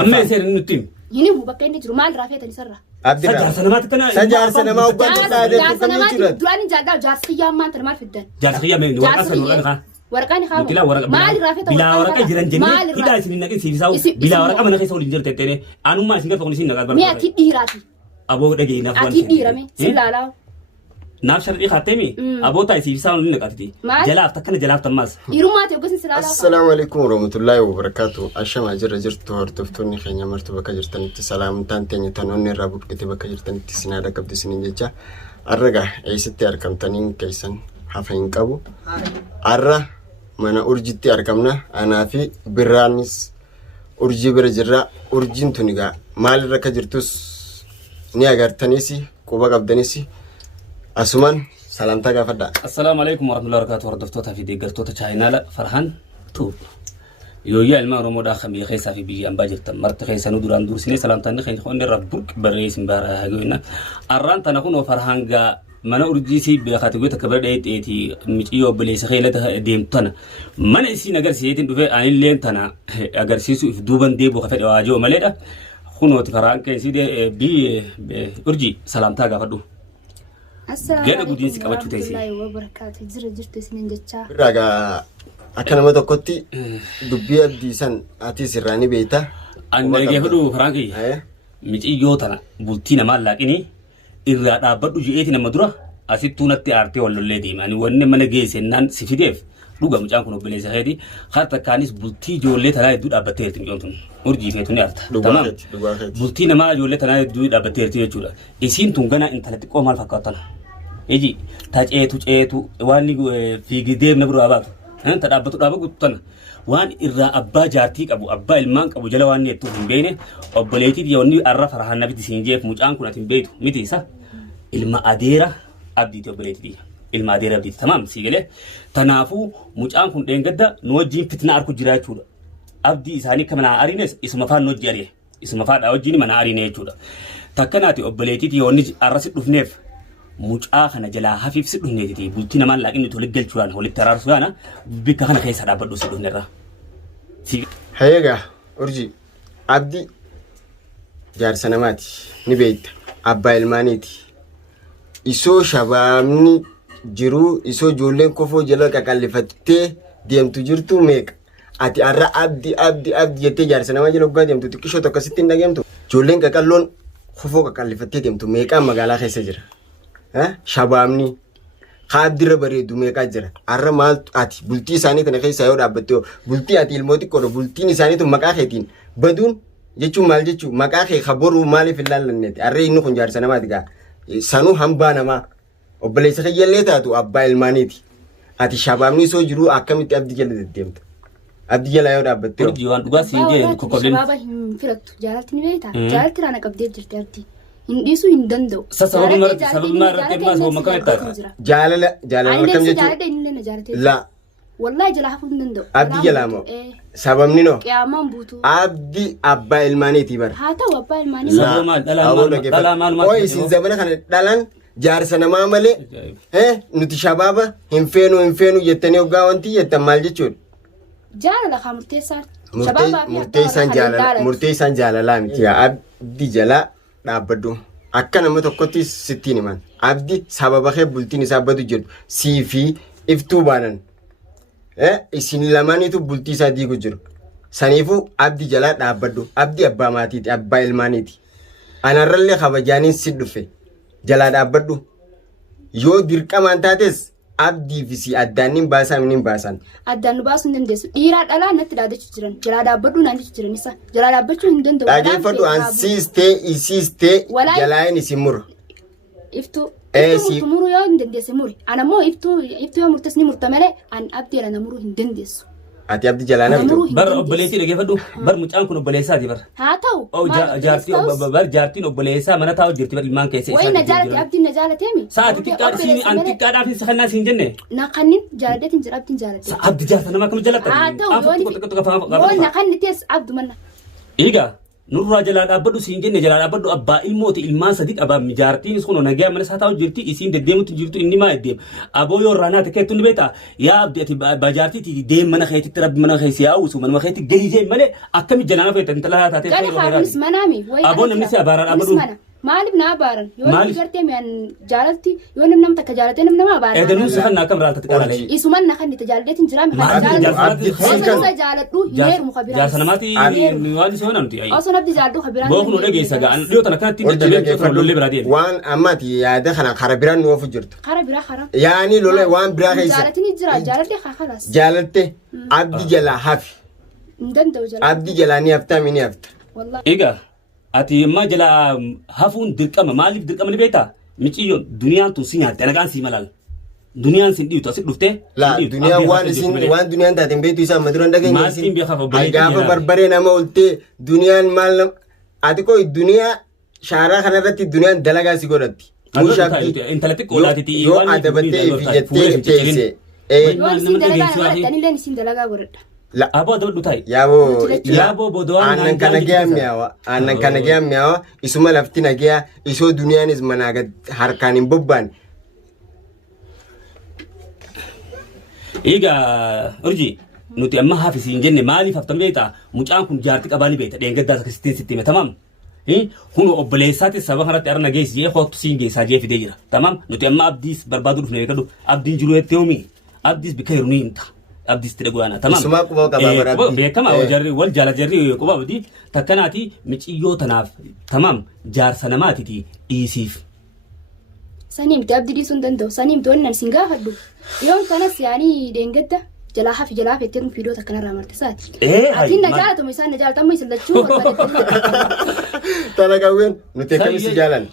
أما يصير نتيم هني هو بكين يجرو مال رافية تنسرة سجار سنوات كنا سجار سنما وبعد جار سنوات دراني جادا جار خيام ما أنت ما في الدن جار خيام من ورقة سنورة ورقاني خام بلا ورقة مال رافية بلا ورقة جيران جنة كده اسمه نقول سيفساو بلا ورقة ما نخيسه ولينجر تتني أنا ما أسمع فوني سين نقدر مي أكيد ديراتي أبو دقي نفسه أكيد ديرامي سلالا نام شرقي خاتمي أبو تاي سيفساو لين نقدتي جلاف تكنا جلاف تماس يروماتي وقصن سلالا السلام عليكم ورحمة الله وبركاته أشام أجر أجرت هرتفتوني خيني مرتو بكجرتني تسلام تانتني تنوني رابط كتب كجرتني تسنادا كبد سنين جا أرجع أيستي أركم تنين كيسن حفين كابو أرى mana urjitti argamna anafi birranis urji bira jirra urjin tuniga maal raka jirtus ni agartanisi quba qabdanisi asuman salamta gafada assalamu alaykum warahmatullahi wabarakatuh hordoftoota fi deeggartoota chaayinaala farhan tub yooyaa ilma oromoodhaa khamii keessa fi biyya ambaa jirtan marti keessanuu duraan dursinee salamtanni keenya qonni rabburq barreessin baara hagoyna arraan tana kun farhanga mana urjisi beekhatigota kabra dheeteeti miciyo obboleessa keelata deemtana mana isiin agarsiiseetiin dhufe anilleen tana agarsiisu if duuban deebuu kafedhe waajoo maleedha kunooti faraan keesside bi urji salamtaa gaafadhu gada gudiinsi qabachuu teessi raga akka nama tokkotti dubbii abdiisan ati sirraani beeyta anna geefadhu faraan kiyya miciyoo tana bultii namaa laaqini irraa dhaabbadhu je'eeti nama dura asittuu natti aartee wallollee deemani wanni mana geessennaan si fideef dhuga mucaan kun obboleessa keeti harta kaanis bultii ijoollee tanaa hedduu dhaabbatteerti mi'oon tun urjii feetu ni arta tamaam bultii namaa ijoollee tanaa hedduu dhaabbatteerti jechuudha isiin tun gana intala xiqqoo maal fakkaatan eji ta ceetu waan fiigidee na biraa baatu ta dhaabbatu dhaaba guttana waan irraa abbaa jaartii qabu abbaa ilmaan qabu jala waan nettu hin beene obboleetii yoonni arra farhan nabiti siinjeef mucaan kun atin beetu miti isa ilma adeera abdiiti obboleetii ilma adeera abdiiti tamam siigale tanaafu mucaan kun dheengadda nu wajjiin fitna arku jira jechuudha abdii isaanii kamana arines isuma faan nu wajji ari'e isuma faadha wajjiin mana arine jechuudha takkanaati obboleetii yoonni arra si dhufneef mucaa kana jalaa hafiif si dhufneeti bultii namaan laaqinni tole galchuudhaan walitti araarsuudhaan bikka kana keessa dhaabbadhu si dhufnerra hayeega urji abdi jaarsa namaati ni beeyta abbaa ilmaaniiti isoo shabaamni jiru isoo ijoolleen kofoo jala qaqallifattee deemtu jirtu meeqa ati arra abdi jettee jaarsa namaa jala oggaa deemtu xiqqishoo tokkositti hin dhageemtu ijoolleen qaqalloon kofoo qaqallifattee deemtu meeqaan magaalaa keessa jira shabaamni qaabdira bareedu meeqa jira arra maal ati bultii isaanii kana keessa yoo dhaabbatte bultii ati ilmoo xiqqoodha bultiin isaanii tun maqaa keetiin baduun jechuun maal jechuun maqaa kee kaboruu maaliif hin laallanneeti arra inni kun jaarsa namaati gaa sanuu hambaa namaa obboleessa keeyyallee taatu abbaa ilmaaniiti ati shabaamni soo jiru akkamitti abdi jala deddeemta abdi jala yoo dhaabbatte urjii waan dhugaa siin jee kokkoleen shabaaba hin filattu jaalatti ni beektaa jaalatti raana qabdee jirti abdi Hindisu hindandau. Sabab marati mas homa kami tak. Jala kam jechu. Jala ini na jala. La. Wallahi jala hafu hindandau. Abdi jala mo. Sabab ni no. Kiaman butu. Abdi abba ilmani tibar. Hata abba ilmani. Dalaman. Oh isin zamana kan dalan jar sana mamale. Nuti shababa hinfenu yettani oga wanti yettam mal jechu. Jala la khamurtesar. Murteisan jala la miti abdi jala. Dhaabbadhu akka nama tokkotti sittiin himan abdi sababa kee bultiin isaa badu jedhu sii fi iftuu baanan isin lamaaniitu bultii isaa diigu jiru saniifuu abdi jalaa dhaabbadhu abdi abbaa maatiiti abbaa ilmaaniiti anarrallee kabajaaniin si dhufe jalaa dhaabbadhu yoo dirqamaan taates abdii fi si addaannin baasan min baasan addaan baasu hin dandeessu dhiiraa dhalaa natti dhaadachuu jiran jalaa dhaabbadhu naan jechu jiran isa jalaa dhaabbachuu hin danda'u dhageeffadhu isiistee jalaayin isin mura iftuu muruu yoo hin dandeesse muri anammoo iftuu yoo murtes ni murta malee an abdii ala namuruu hin dandeessu ati abdi jalaa namtu bar obboleetii dhageeffadhu bar mucaan kun obboleessaati bar haa ta'u jaartiin obboleessaa mana taa'u jirti bar ilmaan keessa way na jaalati abdiin na jaalateemi saati xiqqaa siin an xiqqaadhaaf hin sakannaa siin jenne na kannin jaaladeetiin jira abdiin jaalate abdi jaarsa nama kam jalatta haa ta'u yoo na kannitees abdu manna iga nurraa jalaa dhaabbadhu siin jenne jalaa dhaabbadhu abbaa ilmooti ilmaan sadii qabaa mijaartiin kun nagaa mana isaa taa'u jirti isiin deddeemutti jirtu inni maa deddeem aboo yoo raanaa takkeettu ni beeta yaa abdi ati bajaartiiti deem mana keetitti rabbi mana keessa yaa'usu mana keetti galii jee malee akkami jalaana feetan intala taatee gadi haarnis manaami aboo namni si abaaraan dhaabbadhu maaliif na abaaran yoo gartee mi'aan jaalatti yoo namni takka jaalatee namni nama abaaran eedanuu si kan naakam raaltatti qaraalee isuman na kan itti jaalateetiin jira mi kan jaaladhu jaaladhu himeeru khabiraan jaasanamaati waan si hoonamti osoo nabdi jaaladhu khabiraan boo kun dhageessa ga'an dhiyoo tana kanatti deddeebiin lollee biraa deema waan ammati yaada kana kara biraan nuuf jirtu kara biraa kara yaani lolee waan biraa keessa jaalatini jira jaaladhe khalaas jaalatte abdi jalaa hafi ndandoo jala abdi jalaa ni hafta mini hafta wallahi egaa ati ma jala hafuun dirqama maaliif dirqama ni beektaa miciyyo duniyaan tun si nyaatte anagaan si malal duniyaan sin dhiitu asit dhufte la duniyaan waan duniyaan taateen beektu isaa maduran dhageenye maatiin beekaa ay gaafa barbaree nama oltee duniyaan maal ati koo duniyaa shaaraa kanarratti duniyaan dalagaa si godhatti intalatti qoolaatiti yoo adabattee fi jettee teesse yoo isin dalagaa godhattanillee isin dalagaa godhadha aboo adabadhu ta'i yaaboo bodowaan aannan kana gaya mi'aawa aannan kana gaya mi'aawa isuma lafti nagaya isoo duniyaanis manaa harkaan hin bobbaan egaa urji nuti amma haafisi hin jenne maaliif haftan beektaa mucaan kun jaarti qabaa ni beekta dheengaddaas akkasittiin sitti hime tamam kun obboleessaati saba kanatti arna geessi jee hoottu siin geessaa jee fidee jira tamam nuti amma abdiis barbaaduu dhufne beekadhu abdiin jiru jettee homi abdiis bika hiruu ni himta abdiis tire guraana tamam isuma quba qabaa barabbi beekama jarri wal jaala jarri quba abdi takkanaati miciyyoo tanaaf tamam jaarsa namaatiti dhiisiif saniimti abdi dhiisuu hin danda'u saniimti wannan sin gaafadhu yoon kanas yaanii dheengadda jalaa hafi jalaa fettee nu fiidoo takkanarraa martisaati atiin na jaalatamu isaan na jaalatamu isin lachuu tana qawween nuti akkamisi jaalan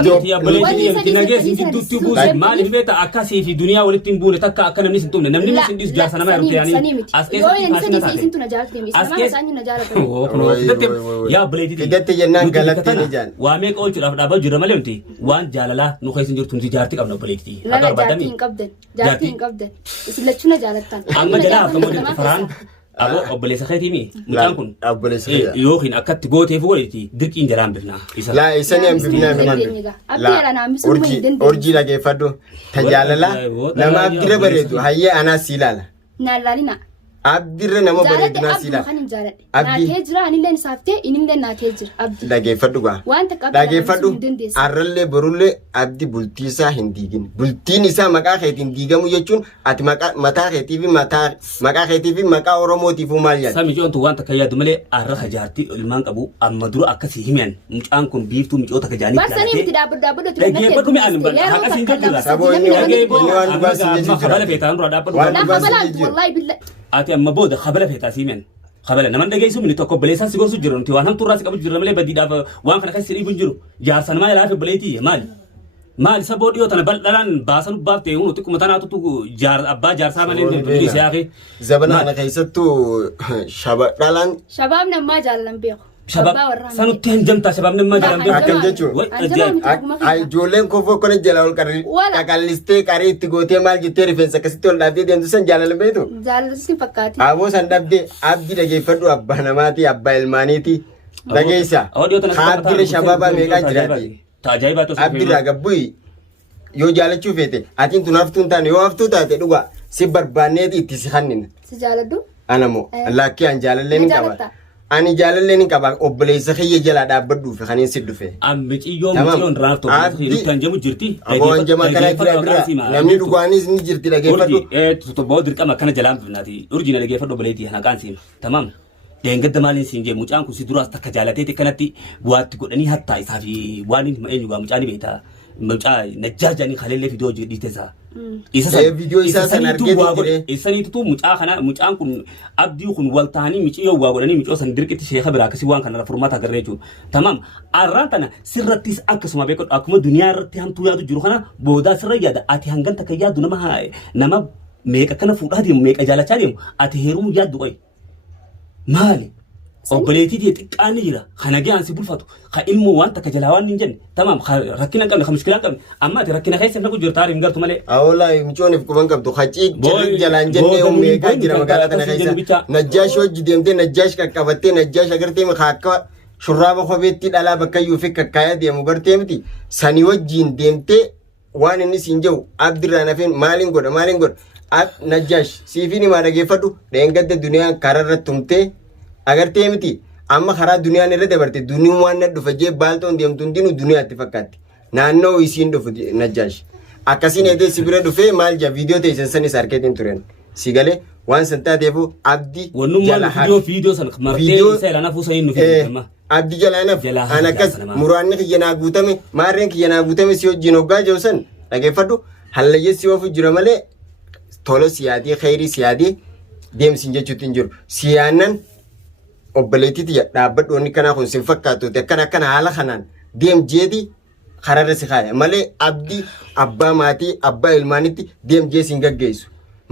nuti abboleetii yamti nagees hin gidduutti buuse maaliif beekta akkasii fi duniyaa walitti hin buune takka akka namni sin tumne namni sin dhiisu jaarsa nama yarute yaanii as keessatti faasina taate isin tuna jaalatame isin nama isaan na jaalatamu yaa abboleetii fidatte jennaan galattee ni jaan waa meeqa oolchuudhaaf dhaabaa jirra malee miti waan jaalalaa nu keessa jirtu nuti jaartii qabna abboleetii lala jaartii hin qabdan jaartii hin qabdan isin lachuu na jaalattan amma jalaa haftamoo faraan aboo obboleessa keetiimi mucaan kun obboleessa yookiin akkatti gooteef godheeti dirqiin jalaan bifnaa isa laa isanii hambifnaa minaan orjii dhageeffadhu tajaalala nama abdirra bareedu hayyee anaas si ilaala naalaalina abdirra nama bareedu naas si ilaala naatee jira anillee nisaaftee inillee naatee jira abdi dhageeffadhu gaa wanta dhageeffadhu arrallee borullee abdi bultii isaa hin diigin bultiin isaa maqaa keetiin diigamu jechuun ati mataa keetii fi maqaa keetii fi maqaa oromootiifuu maal yaadda sami micoontu wanta kan yaadu malee arra hajaartii ilmaan qabu amma dura akkasii himan mucaan kun biiftuu micoota kajaanii barsanii miti dhaabbadhu dhageeffadhu mi'aan akkasiin jirtudha saboo inni waan dhugaas hin jechuudha kabala feetaan dura dhaabbadhu waan dhugaas hin jechuudha ati amma booda kabala feetaa siimen kabala naman dhageessu mini tokko obboleessaan si gorsu jiru nuti waan hamtuurraa si qabu jirra malee badiidhaaf waan kana kasi dhiibu jiru jaarsa namaa ilaafe obboleetii maali saboo dhiyoo tana bal'alaan baasan baafte hunu xiqquma tanaatutu abbaa jaarsaa malee durii si yaaqe zabana kana keessattuu dhalaan shabaab namaa jaalan beeku shabab sanutti hanjamtaa shabab namaa jaalan beeku akkam jechuun ijoolleen kofoo akkana jala ol qaqallistee qarii itti gootee maal jettee rifeensa akkasitti ol dhaabdee deemtu san jaalala beektu jaalalli fakkaati aboo san dhabdee abdi dhageeffadhu abbaa namaati abbaa ilmaaniiti dhageessa abdire shababa meeqaa jiraati abdirraa gabbuyi yoo jaalachuu feete atiin tun haftuu hin taane yoo haftuu taate dhuga si barbaanneeti itti si hannina si jaaladhu anamoo lakkii an jaalallee ni qaba ani jaalallee ni qaba obboleessa kiyya jalaa dhaabbadhuuf kaniin si dhufe miciyyoo miciyyoon raafto nuti hanjamu jirti aboo hanjama kana jira bira namni dhugaanis ni jirti dhageeffadhu tobboo dirqama akkana jalaan bifnaati urjina dhageeffadhu obboleetii hanaqaan siima tamam deengadda maaliin siin jee mucaan kun si duraas takka jaalateeti kanatti bu'aatti godhanii hattaa isaa fi waan inni eenyu gaa mucaan beektaa mucaa najjaajanii kaleellee fidoo dhiite isaa video isaa san argee ture isaniitu mucaa kana mucaan kun abdii kun wal ta'anii miciyyoo waa godhanii micoo san dirqitti sheeka biraa akkasii waan kana furmaata agarree jechuudha tamam arraan tana sirrattis akkasuma beekadhu akkuma duniyaa irratti hamtuu yaadu jiru kana boodaa sirra yaada ati hangan takka yaadu nama meeqa kana fuudhaa deemu meeqa jaalachaa deemu ati heerumuu yaaddu qoy maali obboleetii xiqqaan ni jira kana ga'an si bulfatu ka ilmoo waan takka jalaa waan hin jenne tamam rakkina hin qabne ka mushkilaa hin qabne amma ati rakkina keessa naqu jirta haariin gartu malee awolaa micooniif quban qabdu hacii jalaan jennee meeqaa jira magaalaa kana keessa najjaash hojii deemtee najjaash qaqqabattee najjaash agartee akka shurraaba kopheetti dhalaa bakka iyyuu fi kakkaaya deemu gartee miti sanii wajjiin deemtee waan inni siin jedhu abdirraan hafeen maaliin godha najjaash siifin himaa dhageeffadhu dheengadda duniyaan kararra tumtee agartee miti amma karaa duniyaan irra dabarte duniin waan na dhufa jee baaltoon deemtu hundinuu duniyaatti fakkaatti naannoo isiin dhufu najjaash akkasiin eedee si bira dhufee maal jaa viidiyoo teessan sanis harkeetiin turan si galee waan san taateefu abdi jala viidiyoo san martee isa ilana fuusanii nufi abdi jalaanaaf an akkas muraanni kiyyanaa guutame maarreen kiyyanaa guutame si wajjin hoggaa jawsan dhageeffadhu hallayyee si ofu jira malee tolo siyaadii khayrii siyaadii deemsin jechuutti hin jiru siyaannan obboleettiiti dhaabbadhu wanni kanaa kun sin fakkaatuuti akkana haala kanaan deem jeeti kararra si kaaya malee abdi abbaa maatii abbaa ilmaanitti deem jee sin gaggeessu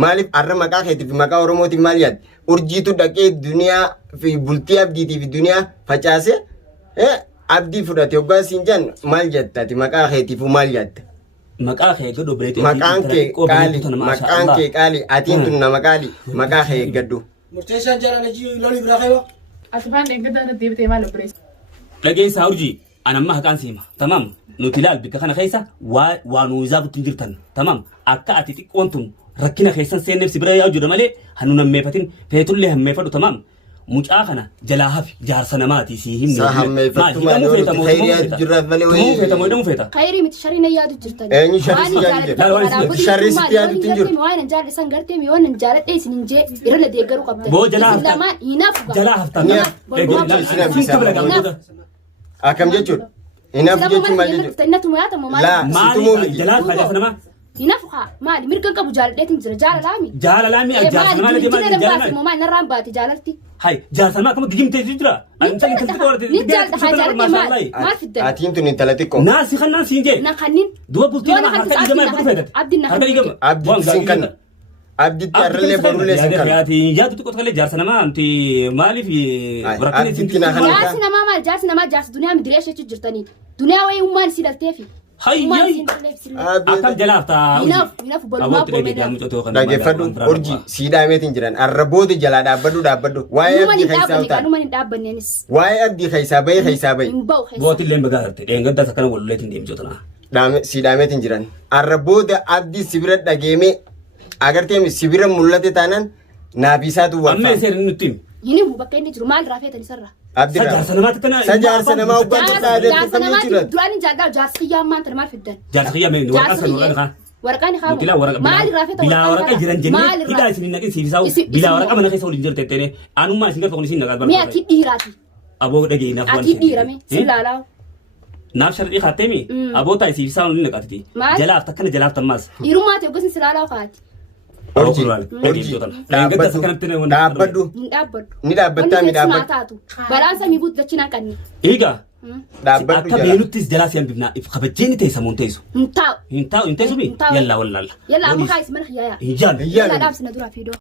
maaliif arra maqaa keetiif maqaa oromootiif maal yaadde urjiitu dhaqee duniyaa fi bultii abdiitii fi duniyaa facaase abdii fudhate hoggaa siin jaan maal jettati maqaa keetiif maal yaadda maqaa kee gadhu bireetii maqaan kee qaali atiin tun nama qaali maqaa kee gadhu murteessaan jaalala lolii bira kee asfaan dheengaddaa irratti deebitee maal obboleessa dhageessaa urjii anamma haqaan siima tamam nuti ilaal bikka kana keessa waa nuu izaabutti hin jirtan tamam akka ati xiqqoon tun rakkina keessan seenneef si bira yaa'u jira malee hannu nammeeffatin feetullee hammeeffadhu tamam mucaa kana jalaa hafi jaarsa namaati si himne saa hammeeffattu maali warri khayriyaatu jirraaf malee tumuu feeta moo hidhamuu feeta khayrii miti shariina yaadu jirtan eenyu sharri si yaadu jirta sharri sitti yaadu hin jiru waan an jaalladhe san gartee mi waan an jaalladhe isin hin jee irra na deeggaruu qabdan boo jalaa haftan lamaan hinaaf jalaa haftan akkam jechuudha hinaaf jechuun maal jechuudha laa situmuu miti jalaa fayyaf nama hinaaf haa maali mirga qabu jaalladheetin jira jaalalaami jaalalaami jaarsa nama lagi maali jaalalaami maali narraan baate jaalalti hay jaarsa nama akkuma gigimtee jira anta ni kan qoorte ni jaalladha jaalladhe maal fiddan atiin tun intala xiqqoo naasi kannaan siin jee na kannin duba bultii nama harka dhigamaa godhu feetate abdin na harka dhigamaa abdi sin kanna abditti arrallee barullee sin kanna yaadu xiqqoo tokkollee jaarsa nama anti maaliif rakkina abditti na kanna jaarsi namaa maali jaarsi namaa jaarsi duniyaa midireesha jechuun jirtanii duniyaa wayii ummaan si dhalteefi hayyay akkam jalaafta hinaaf bolmaa boomedha dhageeffadhu urjii siidhaameetiin jiran arraboota jalaa dhaabbadhu waa'ee abdii keessaa utaan anuman hin dhaabbanneenis waa'ee abdii keessaa bahe hin ba'u keessa bootillee bagaarte dheengaddas akkana walleetiin deemjotana siidhaameetiin jiran arraboota abdii sibira dhageeme agartee sibira mul'ate taanaan naafisaatu amma seerin nutti hini bakka inni jiru maal raafeetan isarra jaarsa namaatti kana jaarsa namaa ubbatu taate jaarsa namaa duraan jaalladha jaarsa kiyyaa ammaan tana maal fiddan jaarsa kiyyaa mee waraqaa san waraqaa waraqaan haa Mutila waraqaa maal raafetan bilaa waraqaa jiran jennee hidhaa isin naqin siifisaa'u bilaa waraqaa mana keessa waliin jirte jettee anummaa isin garfa kun isin naqaa mee ati dhiiraati aboo dhagee naaf waan ati dhiirame si laalaa naaf sharqii kaattemi aboo taa'e siifisaa'u ni naqaati jalaaf takkana jalaaf tammaas dhiirummaati yookiin si laalaa kaati dhaabbadhu ni dhaabbattaa mi dhaabbadhu balaan samii buutu dachinaan qabne eegaa akka beenuttis jalaa si'an bifnaa if kabajjeeni teessa moon teessu hin taa'u hin teessu mi yallaa wallaalla yalla amma kaayis mana xiyyaaya hin jaallu yalla dhaabsina duraa fiidoo